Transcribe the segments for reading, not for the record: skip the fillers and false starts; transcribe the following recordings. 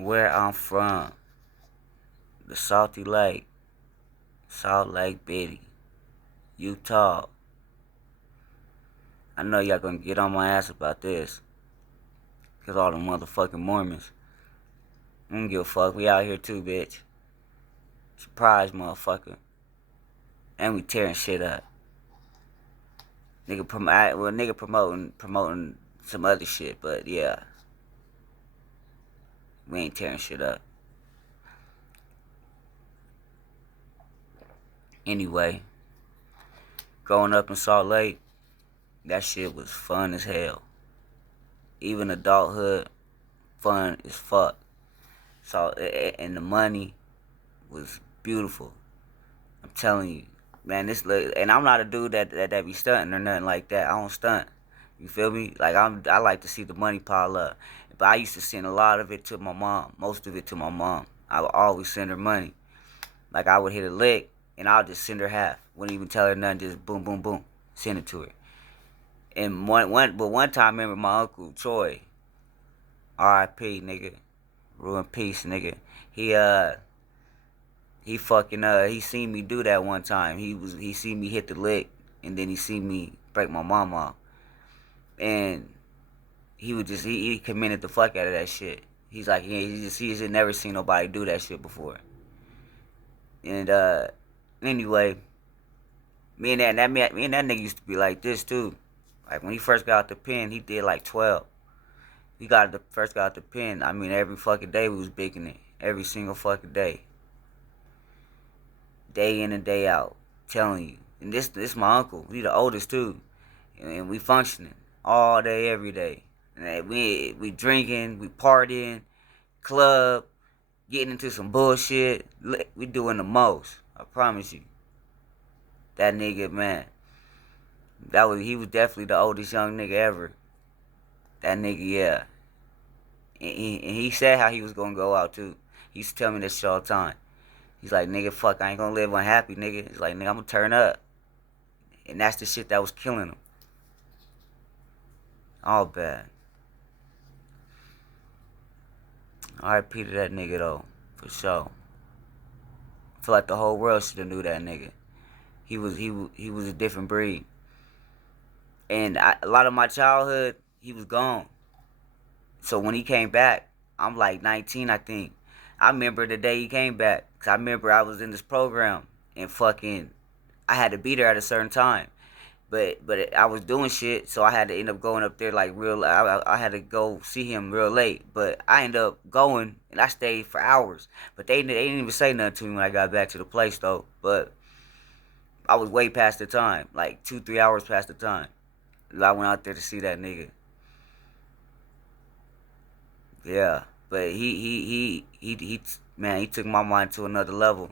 Where I'm from, the Salty Lake, Salt Lake City, Utah. I know y'all gonna get on my ass about this, cause all the motherfucking Mormons. I don't give a fuck. We out here too, bitch. Surprise, motherfucker. And we tearing shit up. Nigga promoting some other shit, but yeah, we ain't tearing shit up. Anyway, growing up in Salt Lake, that shit was fun as hell. Even adulthood, fun as fuck. So, and the money was beautiful. I'm telling you, man. And I'm not a dude that be stunting or nothing like that. I don't stunt. You feel me? Like I like to see the money pile up. But I used to send a lot of it to my mom. Most of it to my mom. I would always send her money. Like I would hit a lick and I'll just send her half. Wouldn't even tell her nothing. Just boom, boom, boom, send it to her. And one time, I remember my uncle Troy, R.I.P. nigga, ruin peace, nigga. He he seen me do that one time. He seen me hit the lick, and then he seen me break my mom off, and he commended the fuck out of that shit. He's like he just never seen nobody do that shit before. And anyway, me and that nigga used to be like this too. Like when he first got out the pen, he did like 12. First got out the pen. I mean, every fucking day we was bigging it. Every single fucking day. Day in and day out. Telling you. And this my uncle. He the oldest too. And we functioning all day, every day. And we drinking, we partying, club, getting into some bullshit. We doing the most. I promise you. That nigga, man. He was definitely the oldest young nigga ever. That nigga, yeah. And he said how he was gonna go out too. He used to tell me this shit all the time. He's like, nigga, fuck, I ain't gonna live unhappy, nigga. He's like, nigga, I'm gonna turn up. And that's the shit that was killing him. All bad. R.I.P. to that nigga though, for sure. I feel like the whole world should have knew that nigga. He was a different breed. And a lot of my childhood, he was gone. So when he came back, I'm like 19, I think. I remember the day he came back. Cause I remember I was in this program and fucking, I had to be there at a certain time. But I was doing shit, so I had to end up going up there like real. I had to go see him real late, but I ended up going and I stayed for hours. But they didn't even say nothing to me when I got back to the place though. But I was way past the time, like 2-3 hours past the time. I went out there to see that nigga. Yeah, but man, he took my mind to another level.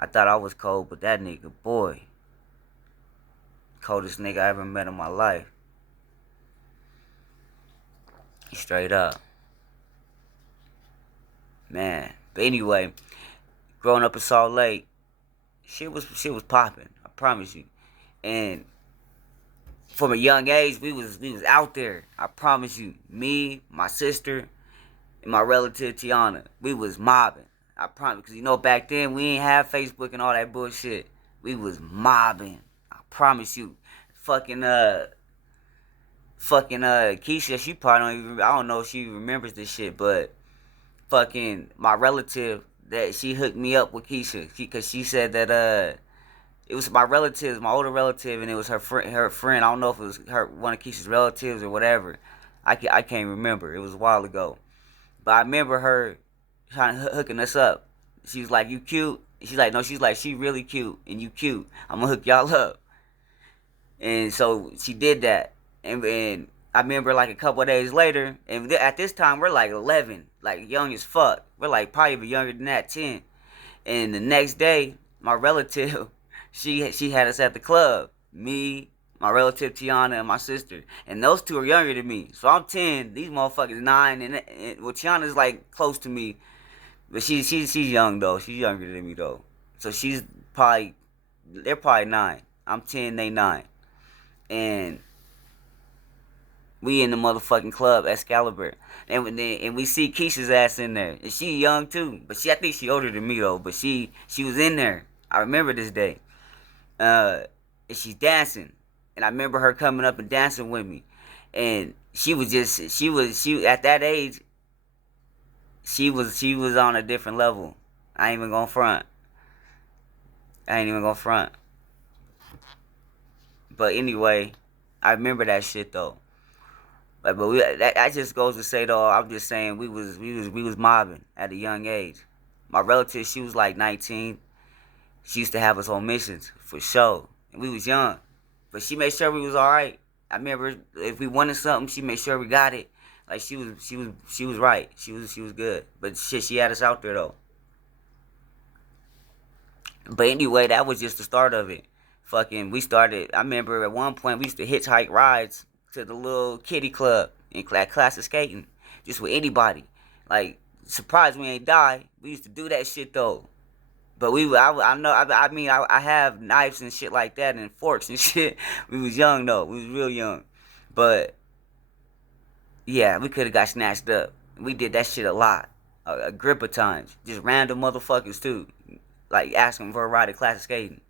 I thought I was cold, but that nigga, boy, coldest nigga I ever met in my life. Straight up, man. But anyway, growing up in Salt Lake, shit was popping. I promise you. And from a young age, we was out there. I promise you. Me, my sister, and my relative Tiana, we was mobbing. I promise, because you know back then we ain't have Facebook and all that bullshit. We was mobbing. I promise you. Fucking Keisha, she probably don't even, I don't know if she remembers this shit, but fucking my relative that she hooked me up with Keisha, cause she said that it was my relative, my older relative, and it was her friend. Her friend. I don't know if it was her one of Keisha's relatives or whatever. I can't remember. It was a while ago, but I remember her trying to hooking us up. She was like, "You cute." She's like, "No." She's like, "She really cute, and you cute. I'm gonna hook y'all up." And so she did that, and I remember like a couple of days later, and at this time we're like 11, like young as fuck. We're like probably even younger than that, 10. And the next day, my relative, she had us at the club. Me, my relative Tiana, and my sister. And those two are younger than me. So I'm 10. These motherfuckers 9. And well, Tiana's like close to me, but she's young though. She's younger than me though. So they're probably 9. I'm 10. They 9. And We in the motherfucking club, Excalibur, and we see Keisha's ass in there, and she young too, but I think she older than me though, but she was in there. I remember this day, and she's dancing, and I remember her coming up and dancing with me, and she at that age, she was on a different level. I ain't even gonna front. I ain't even gonna front. But anyway, I remember that shit though. Like, but that just goes to say though, I'm just saying we was mobbing at a young age. My relative, she was like 19. She used to have us on missions for sure, and we was young, but she made sure we was all right. I remember if we wanted something, she made sure we got it. Like she was right. She was good. But shit, she had us out there though. But anyway, that was just the start of it. Fucking, we started. I remember at one point we used to hitchhike rides to the little kiddie club in class of skating, just with anybody. Like, surprised we ain't die. We used to do that shit though. But I know, mean, I have knives and shit like that and forks and shit. We was young though. We was real young. But yeah, we could have got snatched up. We did that shit a lot, a grip of times. Just random motherfuckers too, like asking for a ride to class of skating.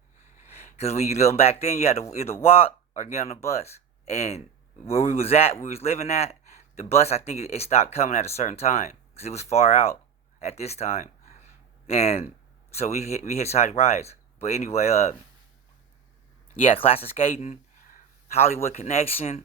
Cause when you go back then, you had to either walk or get on the bus. And where we was living at, the bus I think it stopped coming at a certain time because it was far out at this time. And so we hitchhiked rides. But anyway, yeah, class of skating, Hollywood Connection,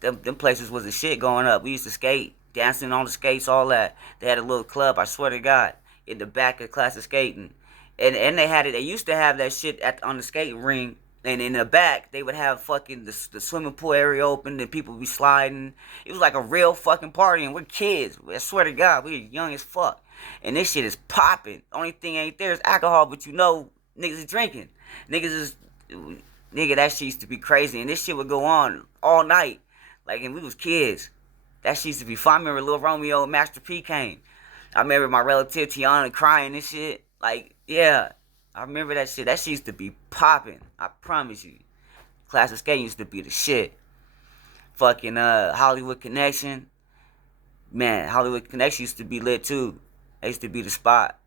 them places was the shit going up. We used to skate, dancing on the skates, all that. They had a little club, I swear to God, in the back of class of skating. And they had it, they used to have that shit on the skating ring. And in the back, they would have fucking the swimming pool area open and people would be sliding. It was like a real fucking party and we're kids. I swear to God, we were young as fuck. And this shit is popping. Only thing ain't there is alcohol, but you know niggas is drinking. Niggas is nigga, that shit used to be crazy. And this shit would go on all night. Like, and we was kids. That shit used to be fun. I remember Lil Romeo and Master P came. I remember my relative Tiana crying and shit. Like, yeah. I remember that shit. That shit used to be popping. I promise you. Class of skating used to be the shit. Fucking Hollywood Connection. Man, Hollywood Connection used to be lit too. That used to be the spot.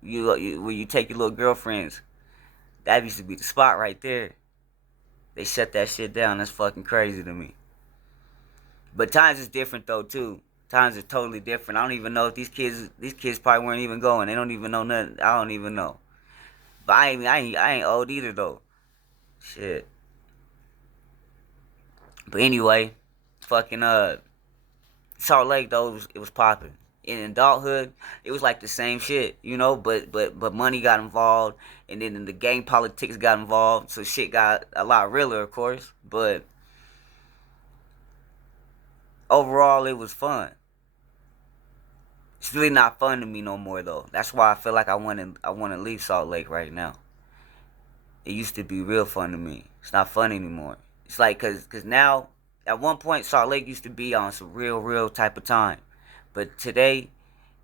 Where you take your little girlfriends. That used to be the spot right there. They shut that shit down. That's fucking crazy to me. But times is different though too. Times are totally different. I don't even know if these kids probably weren't even going. They don't even know nothing. I don't even know. But I ain't old either though. Shit. But anyway, fucking Salt Lake though it was popping. In adulthood, it was like the same shit, you know. But money got involved, and then the gang politics got involved, so shit got a lot realer, of course. But overall, it was fun. It's really not fun to me no more though. That's why I feel like I want to leave Salt Lake right now. It used to be real fun to me. It's not fun anymore. It's like cause now at one point Salt Lake used to be on some real type of time, but today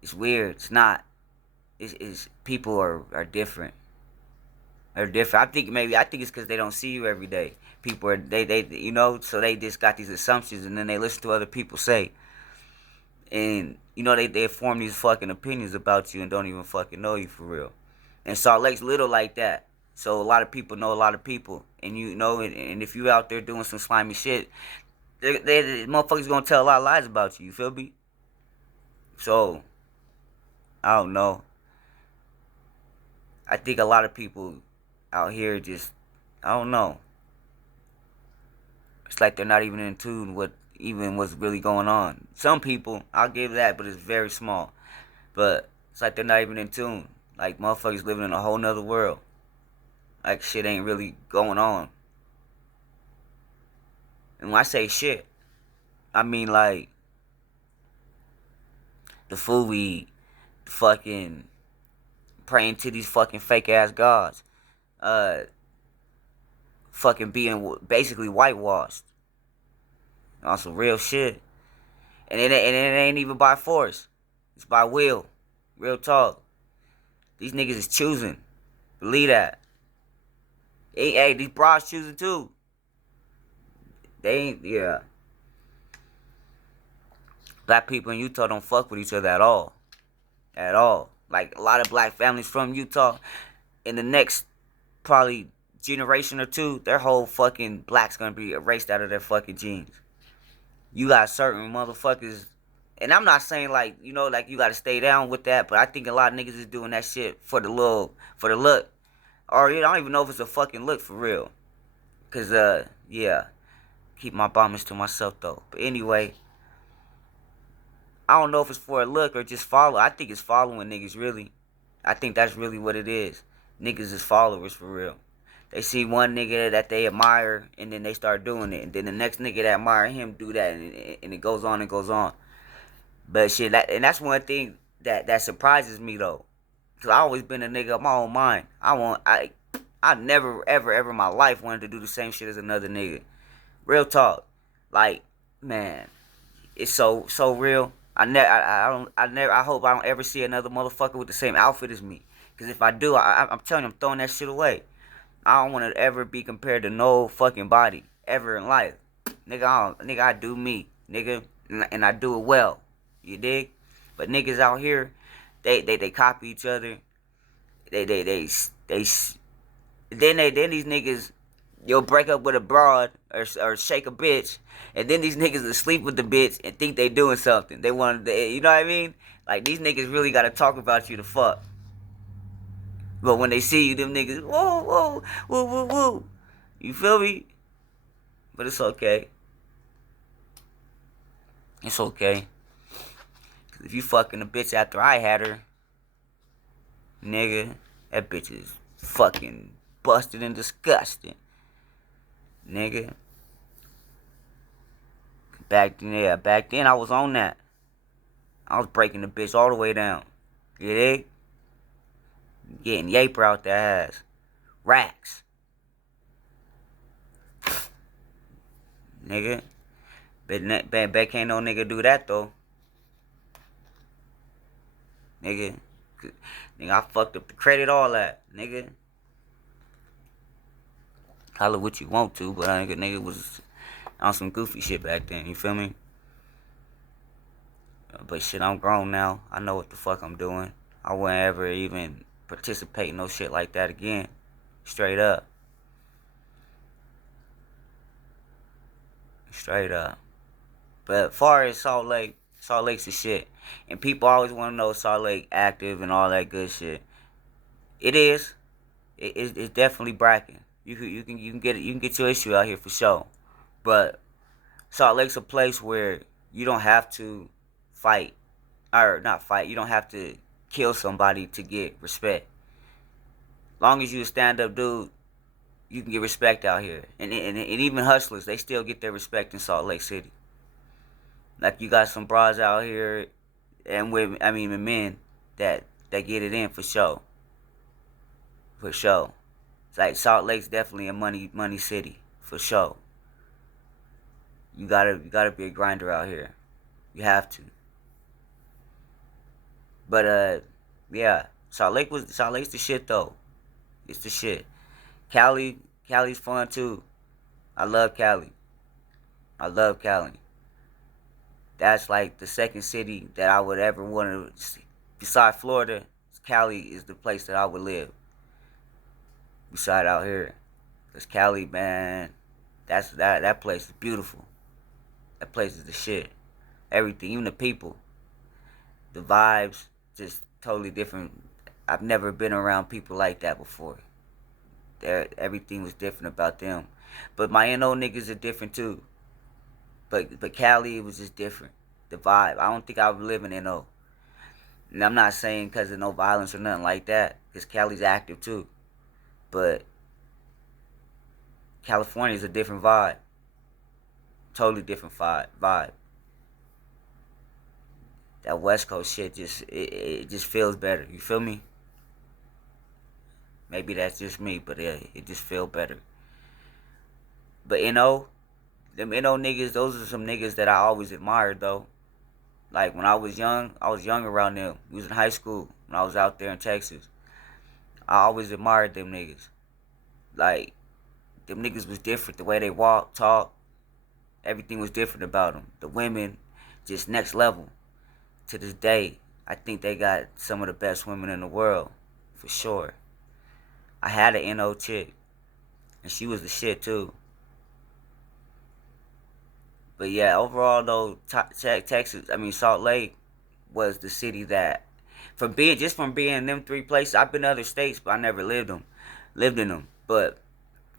it's weird. It's not. It's people are different. They're different. I think it's because they don't see you every day. People are they so they just got these assumptions and then they listen to other people say, and they form these fucking opinions about you and don't even fucking know you for real. And Salt Lake's little like that. So a lot of people know a lot of people, and and if you out there doing some slimy shit, they motherfuckers gonna tell a lot of lies about you. You feel me? So I don't know. I think a lot of people out here just, I don't know. It's like they're not even in tune with even what's really going on. Some people, I'll give that, but it's very small. But it's like they're not even in tune. Like motherfuckers living in a whole nother world. Like shit ain't really going on. And when I say shit, I mean like the food we eat, the fucking praying to these fucking fake ass gods, uh, fucking being basically whitewashed on some real shit. And it ain't even by force. It's by will. Real talk. These niggas is choosing. Believe that. Hey, these bras choosing too. They ain't, yeah. Black people in Utah don't fuck with each other at all. At all. Like, a lot of black families from Utah, in the next probably generation or two, their whole fucking black's gonna be erased out of their fucking genes. You got certain motherfuckers, and I'm not saying like, you know, like you gotta stay down with that, but I think a lot of niggas is doing that shit for the look. Or I don't even know if it's a fucking look for real. Cause yeah. Keep my bombers to myself though. But anyway, I don't know if it's for a look or just follow. I think it's following niggas really. I think that's really what it is. Niggas is followers for real. They see one nigga that they admire and then they start doing it. And then the next nigga that admire him do that and it goes on and goes on. But shit, and that's one thing that surprises me though. Cause I always been a nigga of my own mind. I never ever in my life wanted to do the same shit as another nigga. Real talk. Like, man, it's so real. I hope I don't ever see another motherfucker with the same outfit as me. Cause if I do, I'm telling you, I'm throwing that shit away. I don't want to ever be compared to no fucking body ever in life. Nigga, I do me, nigga, and I do it well. You dig? But niggas out here, they copy each other. They then these niggas, you'll break up with a broad or shake a bitch, and then these niggas will sleep with the bitch and think they doing something. They want to, you know what I mean? Like, these niggas really gotta talk about you to fuck. But when they see you, them niggas, whoa, whoa, whoa, whoa, whoa. You feel me? But it's okay. It's okay. Cause if you fucking a bitch after I had her, nigga, that bitch is fucking busted and disgusting. Nigga. Back then I was on that. I was breaking the bitch all the way down. You dig? Getting yaper out that ass. Racks. Nigga. Bet can't no nigga do that though. Nigga. Nigga, I fucked up the credit, all that. Nigga. Call it what you want to, but nigga was on some goofy shit back then. You feel me? But shit, I'm grown now. I know what the fuck I'm doing. I wouldn't ever even participate in no shit like that again. Straight up. Straight up. But as far as Salt Lake's the shit. And people always want to know Salt Lake active and all that good shit. It is. It's definitely bracking. You can get your issue out here for sure. But Salt Lake's a place where you don't have to fight. Or not fight. You don't have to kill somebody to get respect. Long as you a stand-up dude, you can get respect out here. And even hustlers, they still get their respect in Salt Lake City. Like, you got some bras out here and men that get it in for sure. For sure. It's like Salt Lake's definitely a money city. For sure. You gotta be a grinder out here. You have to. But yeah. Salt Lake's the shit though. It's the shit. Cali's fun too. I love Cali. That's like the second city that I would ever want to see. Besides Florida, Cali is the place that I would live. Beside out here. Cause Cali, man, that place is beautiful. That place is the shit. Everything, even the people. The vibes, just totally different. I've never been around people like that before. Everything was different about them. But my NO niggas are different too. But Cali, it was just different. The vibe. I don't think I would live in NO. And I'm not saying because of no violence or nothing like that. Because Cali's active too. But California is a different vibe. Totally different vibe. That West Coast shit it just feels better. You feel me? Maybe that's just me, but it just feels better. But them niggas, those are some niggas that I always admired though. Like when I was young around them. We was in high school when I was out there in Texas. I always admired them niggas. Like, them niggas was different. The way they walk, talk, everything was different about them. The women, just next level. To this day, I think they got some of the best women in the world, for sure. I had an NO chick, and she was the shit too. But yeah, overall though, Texas, I mean Salt Lake was the city that, from being in them three places. I've been to other states, but I never lived in them. But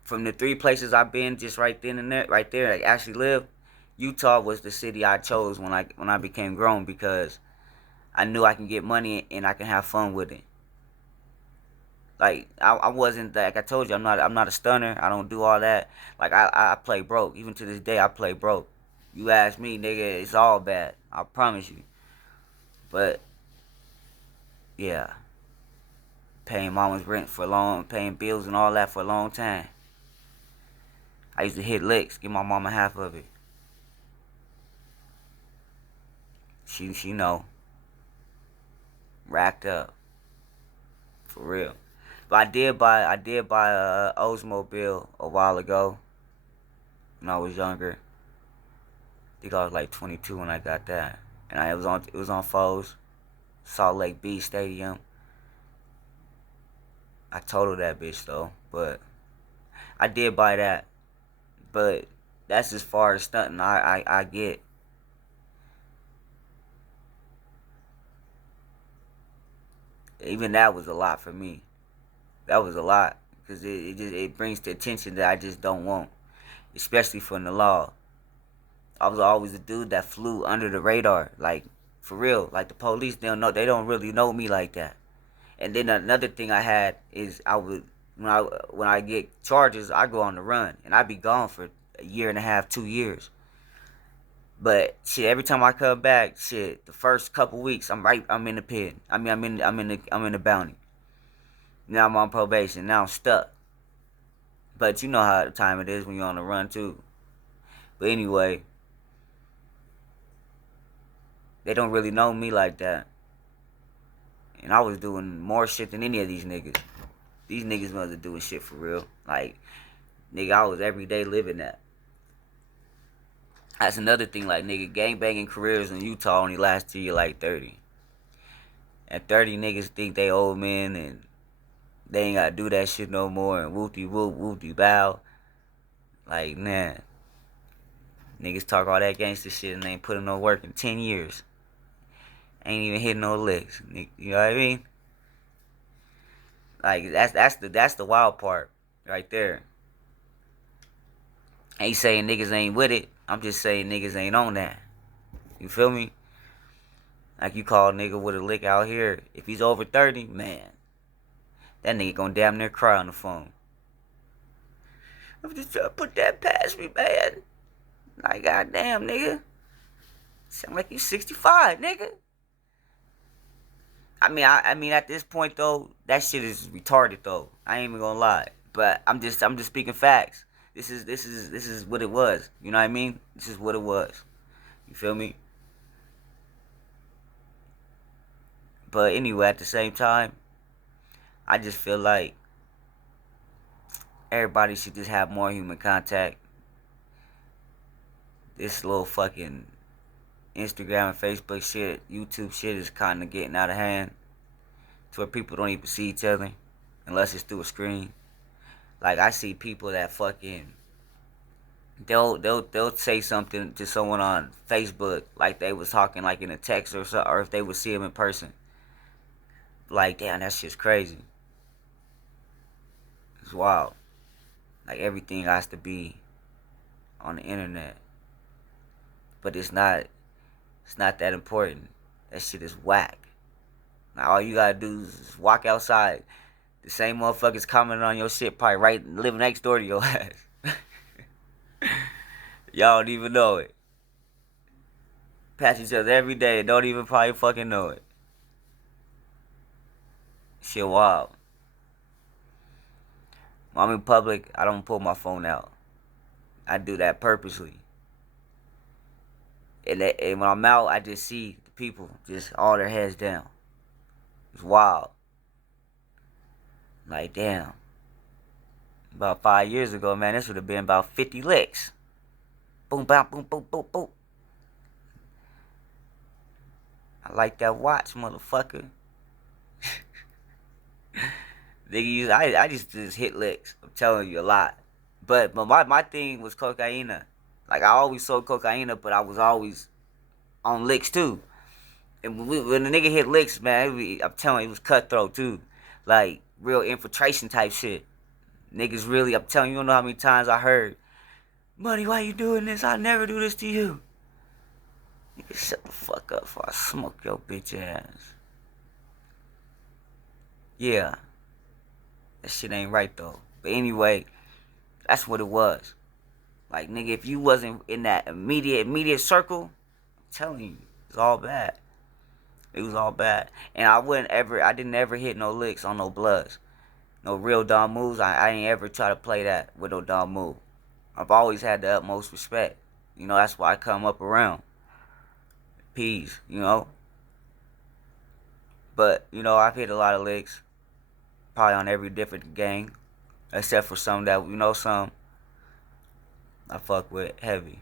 from the three places I've been, just right then and there, right there, like actually lived, Utah was the city I chose when I became grown, because I knew I can get money and I can have fun with it. Like I wasn't, like I told you, I'm not a stunner. I don't do all that. Like I play broke. Even to this day I play broke. You ask me, nigga, it's all bad. I promise you. But yeah, paying mama's rent for paying bills and all that for a long time. I used to hit licks, give my mama half of it. She know, racked up for real. But I did buy a Oldsmobile a while ago when I was younger. I think I was like 22 when I got that, and it was on Foes, Salt Lake Beach Stadium. I totaled that bitch though, but I did buy that. But that's as far as stunting I get. Even that was a lot for me. That was a lot, because it brings the attention that I just don't want, especially from the law. I was always a dude that flew under the radar, like for real. Like the police, they don't really know me like that. And then another thing I had is I would when I get charges, I go on the run, and I be gone for a year and a half, 2 years. But shit, every time I come back, shit, the first couple weeks, I'm in the pen. I mean, I'm in the bounty. Now I'm on probation. Now I'm stuck. But you know how the time it is when you're on the run too. But anyway, they don't really know me like that. And I was doing more shit than any of these niggas. These niggas wasn't doing shit for real. Like, nigga, I was every day living that. That's another thing, like, nigga, gangbanging careers in Utah only last till you're like 30. And 30 niggas think they old men and they ain't gotta do that shit no more, and whoopty whoop, whoopty bow. Like, nah. Niggas talk all that gangster shit and they ain't put in no work in 10 years. Ain't even hitting no licks. You know what I mean? Like, that's the wild part right there. I ain't saying niggas ain't with it. I'm just saying niggas ain't on that. You feel me? Like, you call a nigga with a lick out here, if he's over 30, man, that nigga gonna damn near cry on the phone. I'm just trying to put that past me, man. Like, goddamn, nigga. Sound like you 65, nigga. I mean, at this point though, that shit is retarded though. I ain't even gonna lie. But I'm just speaking facts. This is what it was. You know what I mean? This is what it was. You feel me? But anyway, at the same time, I just feel like everybody should just have more human contact. This little fucking Instagram and Facebook shit, YouTube shit is kind of getting out of hand, to where people don't even see each other unless it's through a screen. Like, I see people that fucking they'll say something to someone on Facebook like they was talking like in a text or so, or if they would see them in person. Like, damn, that shit's crazy. It's wild. Like, everything has to be on the internet, but it's not. It's not that important. That shit is whack. Now all you gotta do is walk outside. The same motherfuckers commenting on your shit probably right live next door to your ass. Y'all don't even know it. Pass each other every day and don't even probably fucking know it. Shit wild. When I'm in public, I don't pull my phone out. I do that purposely. And when I'm out, I just see the people just all their heads down. It's wild. Like, damn. About 5 years ago, man, this would have been about 50 licks. Boom, bam, boom, boom, boom, boom. I like that watch, motherfucker. Nigga, I just hit licks. I'm telling you a lot. But my thing was cocaine. Like, I always sold cocaine, but I was always on licks, too. And when the nigga hit licks, man, I'm telling you, it was cutthroat, too. Like, real infiltration type shit. Niggas really, I'm telling you, you don't know how many times I heard, Money, why you doing this? I never do this to you. Nigga, shut the fuck up before I smoke your bitch ass. Yeah, that shit ain't right, though. But anyway, that's what it was. Like, nigga, if you wasn't in that immediate circle, I'm telling you, it's all bad. It was all bad. And I didn't ever hit no licks on no bloods. No real dumb moves. I ain't ever try to play that with no dumb move. I've always had the utmost respect. You know, that's why I come up around. Peace, you know. But, you know, I've hit a lot of licks. Probably on every different gang. Except for some that, you know, some I fuck with heavy.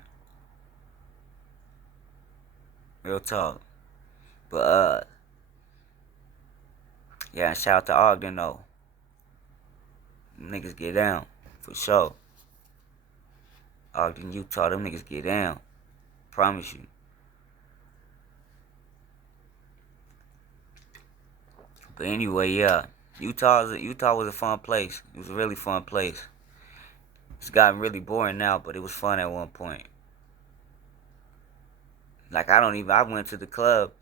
Real talk. But, yeah, and shout out to Ogden, though. Niggas get down. For sure. Ogden, Utah, them niggas get down. Promise you. But anyway, yeah. Utah was a fun place. It was a really fun place. It's gotten really boring now, but it was fun at one point. Like, I went to the club.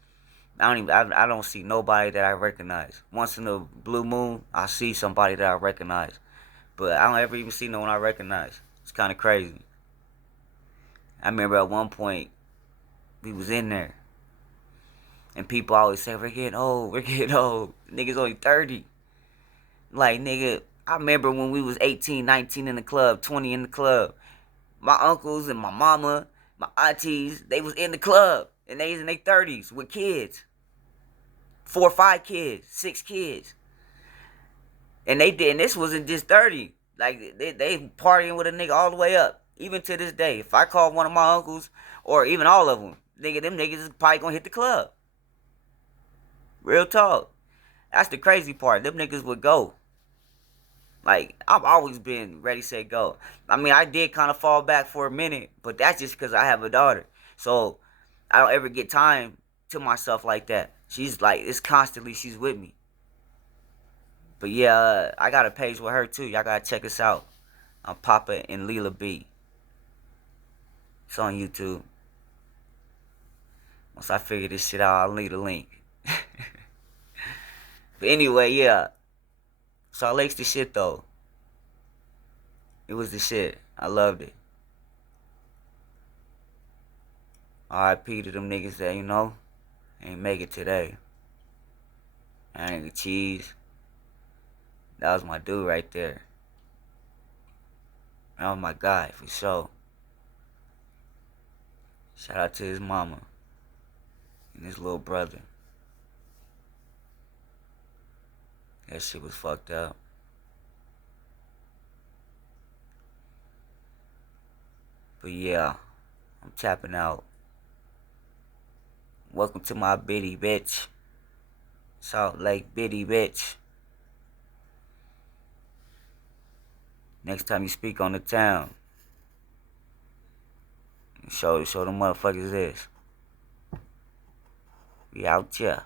I don't see nobody that I recognize. Once in a blue moon, I see somebody that I recognize. But I don't ever even see no one I recognize. It's kind of crazy. I remember at one point, we was in there. And people always say, we're getting old, we're getting old. Niggas only 30. Like, nigga, I remember when we was 18, 19 in the club, 20 in the club. My uncles and my mama, my aunties, they was in the club. And they was in their 30s with kids. 4 or 5 kids, 6 kids. And this wasn't just 30. Like, they partying with a nigga all the way up. Even to this day. If I call one of my uncles, or even all of them, nigga, them niggas is probably gonna hit the club. Real talk. That's the crazy part. Them niggas would go. Like, I've always been ready, set, go. I mean, I did kind of fall back for a minute, but that's just because I have a daughter. So, I don't ever get time to myself like that. She's like, it's constantly, she's with me. But yeah, I got a page with her too. Y'all gotta check us out. I'm Papa and Leela B. It's on YouTube. Once I figure this shit out, I'll leave a link. But anyway, yeah. Salt Lake's the shit though. It was the shit. I loved it. R.I.P. to them niggas that, you know, ain't make it today. I ain't cheese. That was my dude right there. That was my guy, for sure. Shout out to his mama and his little brother. That shit was fucked up. But yeah, I'm tapping out. Welcome to my bitty bitch. Salt Lake bitty bitch. Next time you speak on the town, show them motherfuckers this. We out here.